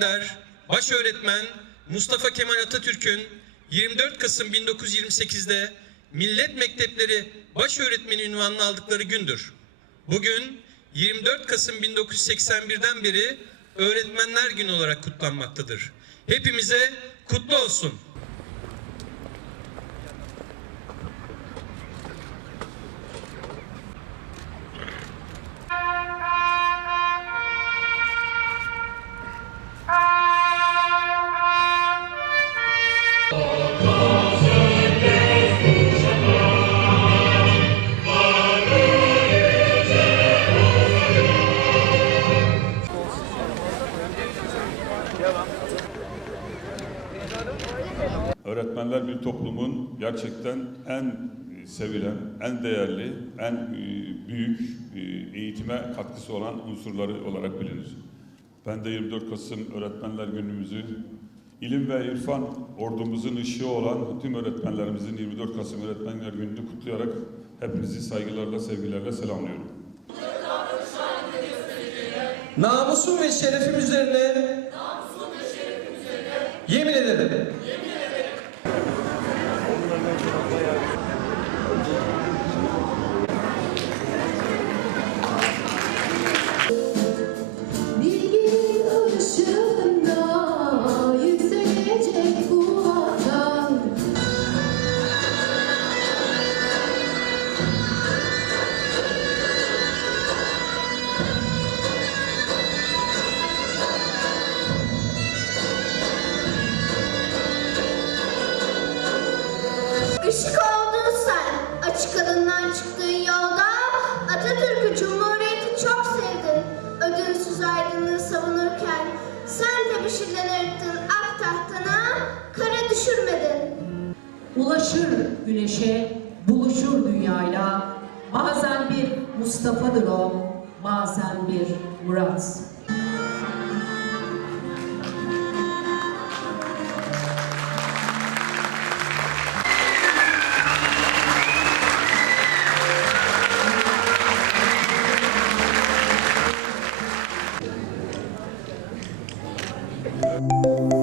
önder, baş öğretmen Mustafa Kemal Atatürk'ün 24 Kasım 1928'de Millet Mektepleri baş öğretmeni ünvanını aldıkları gündür. Bugün 24 Kasım 1981'den beri Öğretmenler Günü olarak kutlanmaktadır. Hepimize kutlu olsun. Öğretmenler bir toplumun gerçekten en sevilen, en değerli, en e, büyük e, eğitime katkısı olan unsurları olarak bilinir. Ben de 24 Kasım Öğretmenler Günümüzü ilim ve irfan ordumuzun ışığı olan tüm öğretmenlerimizin 24 Kasım Öğretmenler Günü'nü kutlayarak hepinizi saygılarla, sevgilerle selamlıyorum. Namusum ve şerefim üzerine yemin ederim. Işık oldun sen, açık adından çıktığın yolda. Atatürk'ü, Cumhuriyeti çok sevdin. Ödünsüz aydınlığı savunurken sen de bir şeyden ırktın ak tahtına, kara düşürmedin. Ulaşır güneşe, buluşur dünyayla. Bazen bir Mustafa'dır o, bazen bir Murat. Música